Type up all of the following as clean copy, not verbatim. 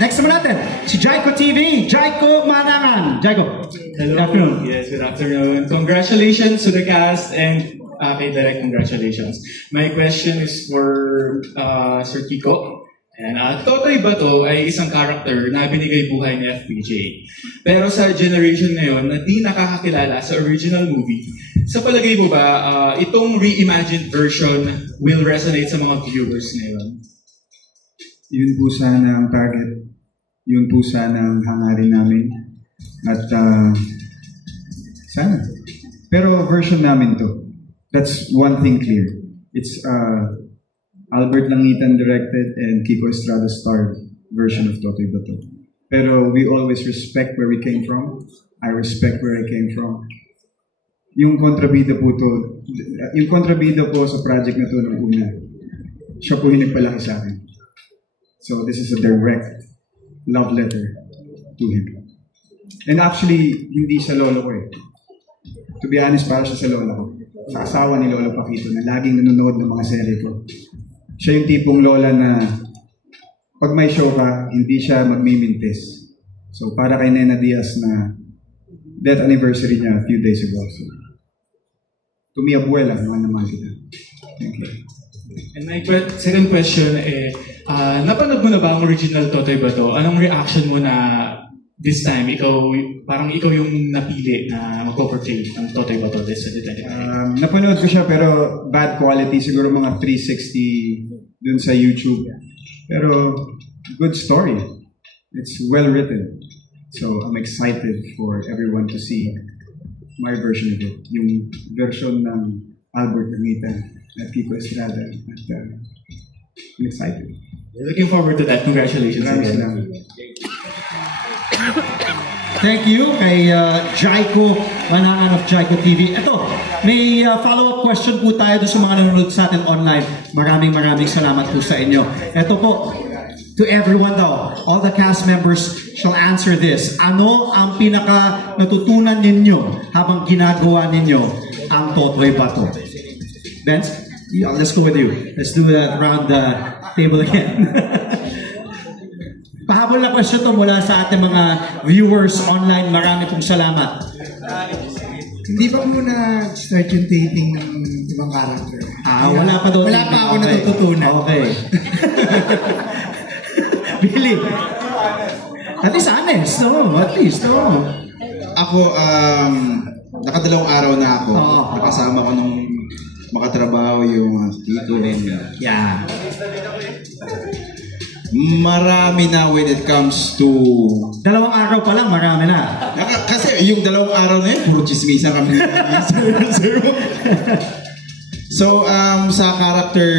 next naman natin, si Jaiko TV, Jaiko Manangan. Jaiko, hello. Good afternoon. Yes, good afternoon. Congratulations to the cast and kay Direk, congratulations. My question is for Sir Kiko. And Totoy Bato ay isang character na binigay buhay ni FPJ. Pero sa generation ngayon na di nakakakilala sa original movie, sa palagay mo ba itong reimagined version will resonate sa mga viewers ngayon? Yun po sana ang target. Yun po sana ang hangarin namin. At sana. Pero version namin to. That's one thing clear. It's Albert Langitan directed and Kiko Estrada starred version of Totoy Bato. Pero we always respect where we came from. I respect where I came from. Yung kontrabida po to, yung kontrabida po sa project na to nung una, siya po yung nagpalaki sa akin. So this is a direct love letter to him. And actually, hindi sa lolo ko eh. To be honest, para siya sa lolo ko. Sa asawa ni Lolo Paquito na laging nanonood ng mga serye ko. Siya yung tipong lola na pag may show ka, hindi siya magmimintis. So para kay Nena Diaz na death anniversary niya a few days ago. So, to me, abuela, mahal naman kita. Thank you. And my second question napanood mo na ba ang original Totoy Bato? Anong reaction mo na this time, parang ikaw yung napili na mag-portray ng Totoy Bato this 2025? Napanood ko siya pero bad quality. Siguro mga 360 dun sa YouTube. Pero good story. It's well written. So I'm excited for everyone to see my version of it. Yung version ng Albert Langitan at Kiko Estrada. At I'm excited. Looking forward to that. Congratulations. Salamat. Thank you kay Jaiko Manangan of Jaiko TV. Ito, may follow-up question po tayo doon sa mga nanonood sa atin online. Maraming salamat po sa inyo. Ito po, to everyone daw, all the cast members shall answer this. Ano ang pinaka natutunan ninyo habang ginagawa ninyo ang Totoy Bato? Vince, let's go with you. Let's do that around the table again. Pahabol na question to mula sa ating mga viewers online. Marami pong salamat. Hindi pa muna start yung dating ng ibang character? Wala pa daw. Wala pa ako natututunan. Okay. Billy. At least honest, no? At least, no? Ako, nakadalawang araw na ako. Nakasama ko nung makatrabaho yung Kiko and yeah. Marami na when it comes to... Dalawang araw pa lang, marami na. Kasi yung dalawang araw na yun, puro chismisan kami. So, sa character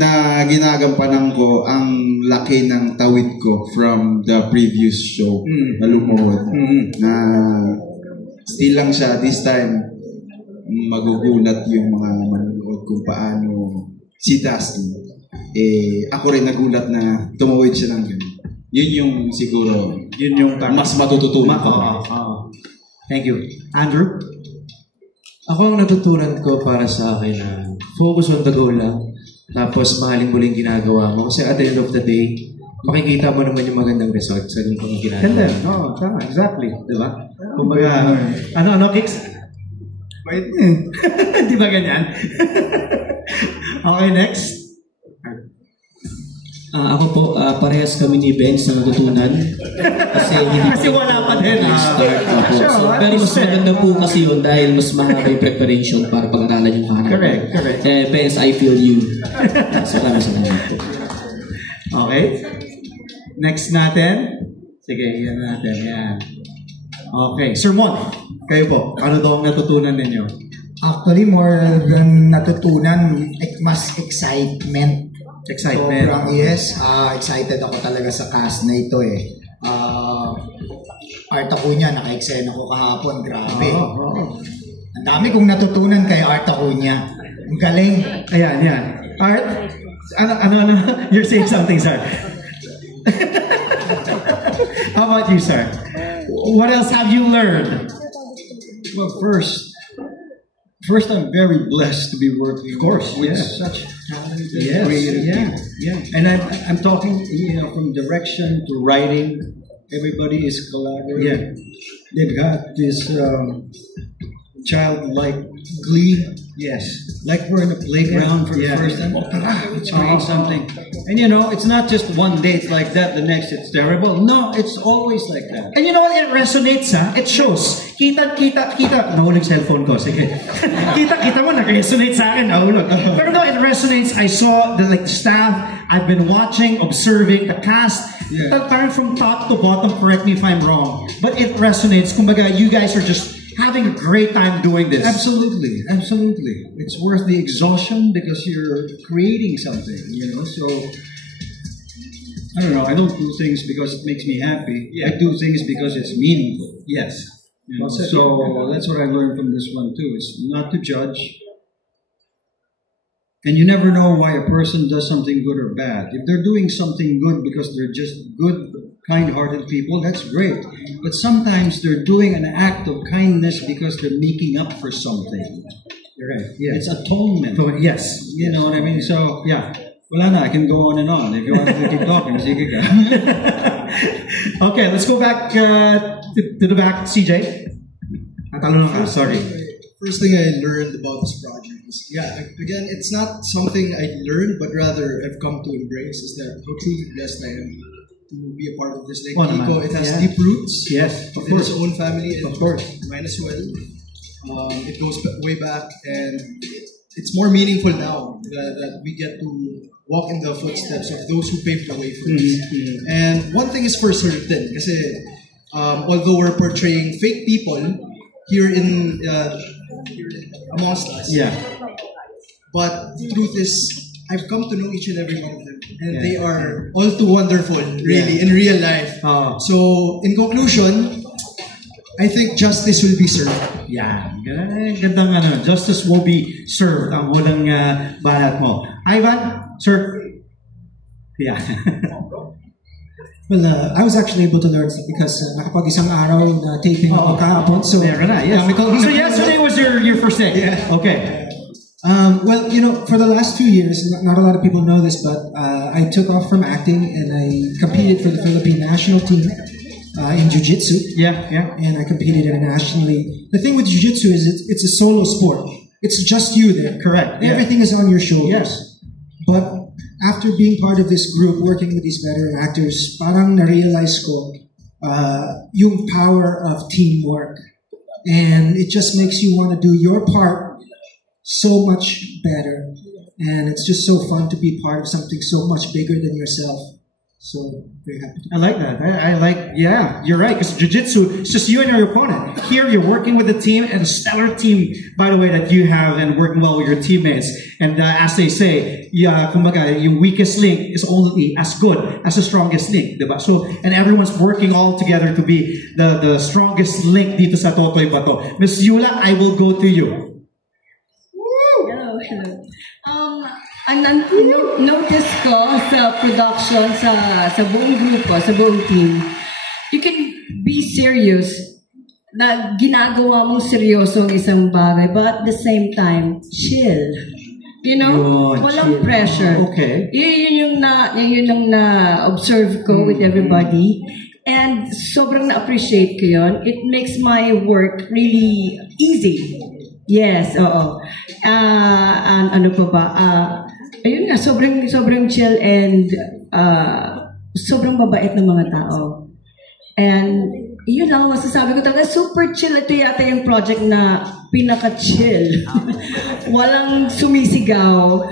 na ginagampanan ko, ang laki ng tawid ko from the previous show na lumuhod. Na still lang siya, this time, magugulat yung mga manonood kung paano si Dustin. Ako rin nagulat na tumawid siya ng ganun. Yun yung siguro, yun yung mas matututunan ko. Thank you. Andrew? Ako ang natutunan ko para sa akin na focus on the goal lang. Tapos mahalin mo lang ginagawa mo. Kasi at the end of the day, makikita mo naman yung magandang result sa ganun kung ginagawa. Ganda. Tama. Exactly. Diba? Kumbaga, ano, Kicks? Wait eh. Di ba ganyan? Okay, next. Ako po, parehas kami ni Benz na natutunan. Kasi wala pa din. Start po. So, pero mas maganda po kasi yun dahil mas mahaba yung preparation para pag-aralan yung kanan. Correct. Benz, I feel you. So, salamat po. Okay. Next natin. Sige, yan natin. Yan. Okay. Sir Mon, kayo po. Ano daw ang natutunan ninyo? Actually, more than natutunan, mas excitement. Sobrang yes, excited ako talaga sa cast na ito eh. Art Acuña, naka-eksena ko kahapon, grabe. Ang dami kong natutunan kay Art Acuña. Ang galing. Ayan. Art, ano, you're saying something, sir. How about you, sir? What else have you learned? Well, first I'm very blessed to be working with such talented, Yes, creative yeah, people. yeah. And I'm talking, from direction to writing. Everybody is collaborating. They've got this childlike glee. Yes. Like we're in a playground for the first time. Let's create something. And it's not just one day it's like that, the next it's terrible. No, it's always like that. And you know what? It resonates, ha? It shows. Kita. Nahulog cellphone ko. Sige. Kita mo, nag-resonate sa akin. Nahulog. Pero no, it resonates. I saw the staff. I've been watching, observing the cast. Yeah. Parang from top to bottom, correct me if I'm wrong. But it resonates. Kumbaga, you guys are just having a great time doing this. Absolutely. It's worth the exhaustion because you're creating something, so I don't know, I don't do things because it makes me happy. I do things because it's meaningful. Yes. So that's what I learned from this one too, is not to judge. And you never know why a person does something good or bad. If they're doing something good because they're just good, kind-hearted people, that's great. But sometimes they're doing an act of kindness because they're making up for something. You're right. Yeah. It's atonement. So, yes. You know what I mean? So, yeah. Wala na, I can go on and on. If you want to keep talking, sige ka. Okay, let's go back to the back. CJ? Natalo na ka. Sorry. First thing I learned about this project is, again, it's not something I learned, but rather I've come to embrace, is that how truly blessed I am to be a part of this. Like Kiko, it has deep roots. Yes, of within course. his own family, and Of course. mine as well. It goes way back, and it's more meaningful now that we get to walk in the footsteps of those who paved the way for us. And one thing is for certain, kasi although we're portraying fake people here amongst us, but the truth is, I've come to know each and every one of them, and they are all too wonderful, really, in real life. So, in conclusion, I think justice will be served. Yeah. Gandang justice will be served. Ang hulang banat mo. Ivan, sir? Yeah. Well, I was actually able to learn because nakapag-isang araw na taping ako kahapon. So, there ka na. Yes. So yesterday was your first day? Yeah. Okay. Well, for the last 2 years, not a lot of people know this, but I took off from acting and I competed for the Philippine national team in jiu-jitsu. Yeah. And I competed internationally. The thing with jiu-jitsu is it's a solo sport. It's just you there. Correct. Everything is on your shoulders. Yes. But after being part of this group, working with these veteran actors, parang na-realize ko yung power of teamwork. And it just makes you want to do your part so much better. And it's just so fun to be part of something so much bigger than yourself. So, very happy. I like that. I like, you're right. Because jiu-jitsu, it's just you and your opponent. Here, you're working with a team, and a stellar team, by the way, that you have, and working well with your teammates. And as they say, kumbaga, yung weakest link is only as good as the strongest link, diba? So, and everyone's working all together to be the strongest link dito sa Totoy Bato. Miss Yula, I will go to you. Hello. Ang notice ko sa production, sa buong grupo, sa buong team, you can be serious, na ginagawa mong seryoso ang isang bagay, but at the same time, chill. Walang pressure. Okay. Yun yung na-observe ko with everybody. And sobrang na-appreciate ko yun. It makes my work really easy. Yes, oo. Ano pa ba? Ayun nga, sobrang chill and sobrang babait ng mga tao. And yun lang masasabi ko talaga, super chill. Ito yata yung project na pinaka-chill. Walang sumisigaw.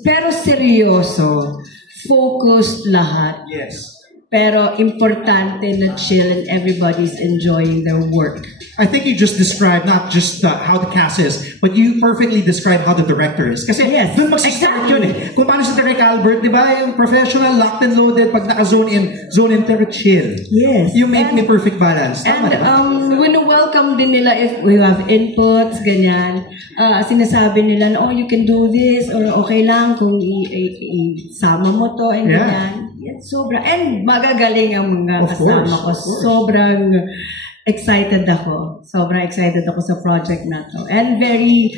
Pero seryoso. Focused lahat. Yes. Pero importante na chill and everybody's enjoying their work. I think you just described not just how the cast is, but you perfectly described how the director is. Kasi doon mag-start yun eh. Kung paano si Direk Albert, di ba, yung professional, locked and loaded, pag naka-zone in, pero chill. Yes. You make me perfect balance. And wino-welcome din nila if we have inputs, ganyan. Sinasabi nila na, you can do this, or okay lang kung isama mo to, and ganyan. Sobra. And magagaling ang mga kasama ko. Sobrang excited ako. Sobrang excited ako sa project na to. And very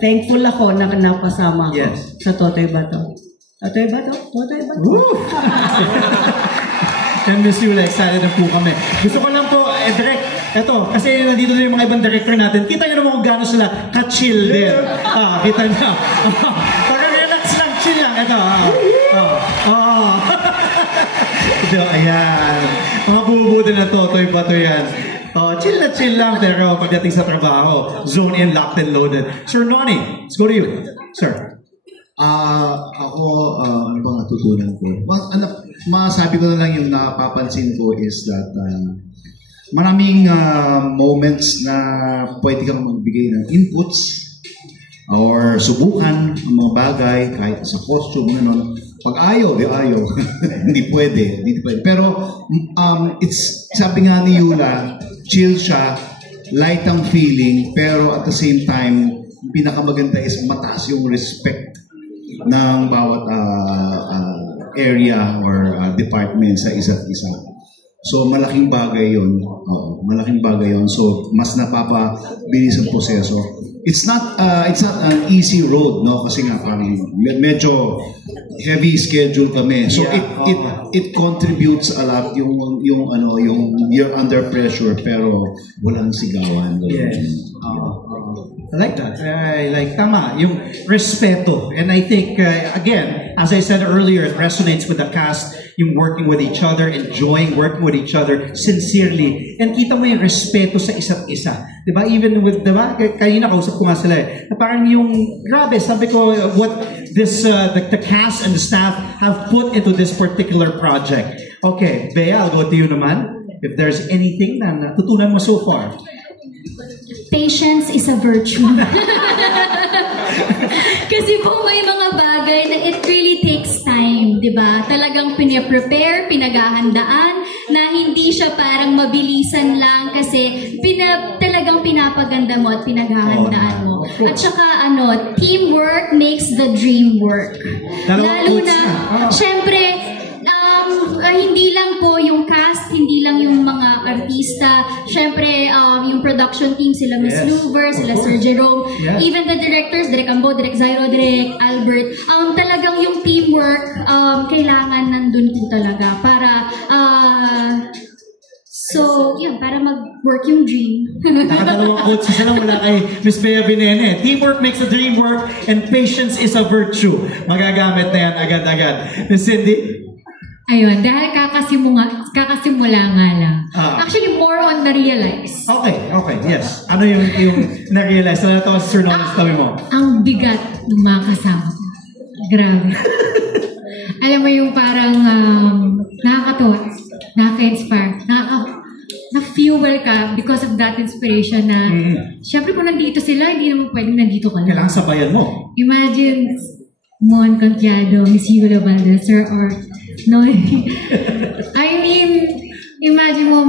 thankful ako na napasama ko sa Totoy Bato. Totoy Bato? Totoy Bato? And Miss Yula, excited na po kami. Gusto ko lang po, direct, eto, kasi nandito na yung mga ibang director natin. Kita nyo naman kung gano'n sila ka-chill din. Kita nyo. Pag-relax lang, chill lang. Eto, Ito, ayan. Mga bububuti na Totoy Bato yan. Chill na chill lang, pero pagdating sa trabaho, zone in, locked and loaded. Sir Nonnie, let's go to you. Sir. Ako, ano bang natutunan ko? Masabi ko na lang yung napapansin ko is that maraming moments na pwede kang magbigay ng inputs or subukan ang mga bagay kahit sa costume, ano. Pag ayaw. Hindi pwede. Pero sabi nga ni Yula, chill siya, light ang feeling, pero at the same time, pinakamaganda is mataas yung respect ng bawat area or department sa isa't isa. So malaking bagay yun. Malaking bagay yun. So mas napapabilis ang proseso. It's not an easy road, no, kasi nga parang medyo heavy schedule kami. So it contributes a lot yung you're under pressure pero walang sigawan. I like that. Tama, yung respeto. And I think, again, as I said earlier, it resonates with the cast, yung working with each other, enjoying working with each other sincerely. And kita mo yung respeto sa isa't isa. Diba? Even with, diba? Kanina kausap ko nga sila na parang yung, grabe, sabi ko, what this, the cast and the staff have put into this particular project. Okay, Bea, I'll go to you naman. If there's anything na natutunan mo so far. Patience is a virtue. Kasi po may mga bagay na it really takes time, di ba? Talagang pinaprepare, pinaghahandaan, na hindi siya parang mabilisan lang kasi talagang pinapaganda mo at pinaghahandaan mo. At saka teamwork makes the dream work. Lalo na, syempre, hindi lang po yung cast, hindi lang yung mga artista. Syempre, yung production team, sila Miss Luver, sila Sir Jerome, even the directors, Direk Ambo, Direk Zairo, Direk Albert. Talagang yung teamwork, kailangan nandun po talaga para para mag-work yung dream. Nakadalawang quotes isa lang mula kay Miss Bea Binene. Teamwork makes the dream work and patience is a virtue. Magagamit na yan agad-agad. Miss Cindy? Ayun, dahil kakasimula nga lang. Actually, more on na-realize. Okay, yes. Ano yung na-realize? Ano na ito, Sir Nolan, sabi mo? Ang bigat ng mga kasama ko. Grabe. Alam mo yung parang nakakatawa, nakaka-inspire, na-fuel ka because of that inspiration na syempre kung nandito sila, hindi naman pwedeng nandito ka lang. Kailangan sabayan mo. Imagine, Mon Contiado, Miss Yula Valdez, Sir Art, no, I mean, imagine mo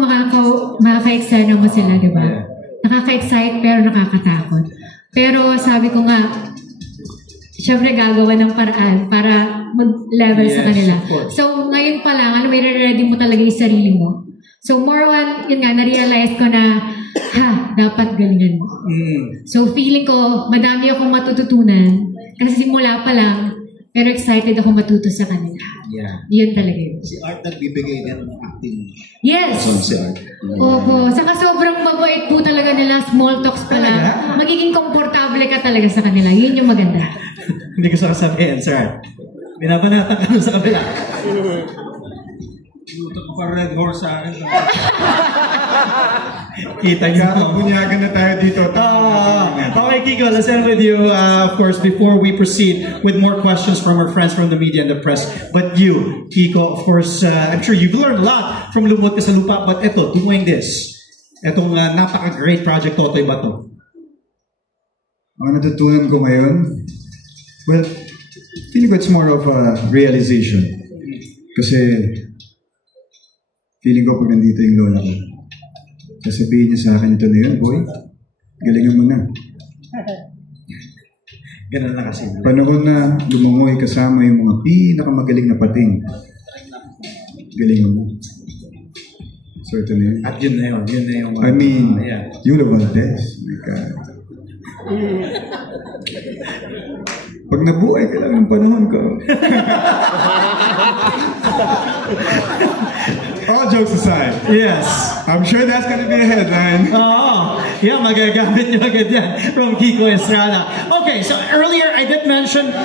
makaka-excite mo sila, di ba? Nakaka-excite pero nakakatakot. Pero sabi ko nga, syempre gagawa ng paraan para mag-level sa kanila. So ngayon pa lang, may ready mo talaga yung sarili mo. So more on, yun nga, na-realize ko na, dapat galingan mo. So feeling ko, madami akong matututunan kasi simula pa lang, pero excited ako matuto sa kanila. Yeah. Yun talaga yun. Si Art nagbibigay din ng acting. Yes! Si Art. Opo. Saka sobrang mabait po talaga nila. Small talks pa lang. Magiging komportable ka talaga sa kanila. Yun yung maganda. Hindi ko sa kasabihin, Sir Art. Binabanatan ka sa kabila. Luto ko pa red horse sa akin. Kita nyo. Bunyagan na tayo dito. Okay, Kiko, let's end with you, of course, before we proceed with more questions from our friends from the media and the press. But you, Kiko, of course, I'm sure you've learned a lot from Lumot ka sa Lupa, but ito, doing this, itong napaka-great project, Totoy Bato. Ang natutunan ko ngayon, well, feeling ko it's more of a realization. Kasi, feeling ko pag nandito yung lola ko, sasabihin niya sa akin, ito na yun, boy. Galingan mo na. Ganun na kasi. Panahon na lumangoy kasama yung mga pinakamagaling na pating. Galingan mo. So ito na yun. At yun na yun. Yun na yung... I mean, yeah. Yula Valdez. My God. Pag nabuhay ka lang ng panahon ko. All jokes aside. Yes. I'm sure that's gonna be a headline. Yeah, magagamit nyo agad yan from Kiko Estrada. Okay, so earlier I did mention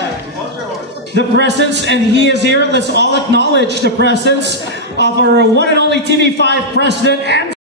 the presence, and he is here. Let's all acknowledge the presence of our one and only TV5 president and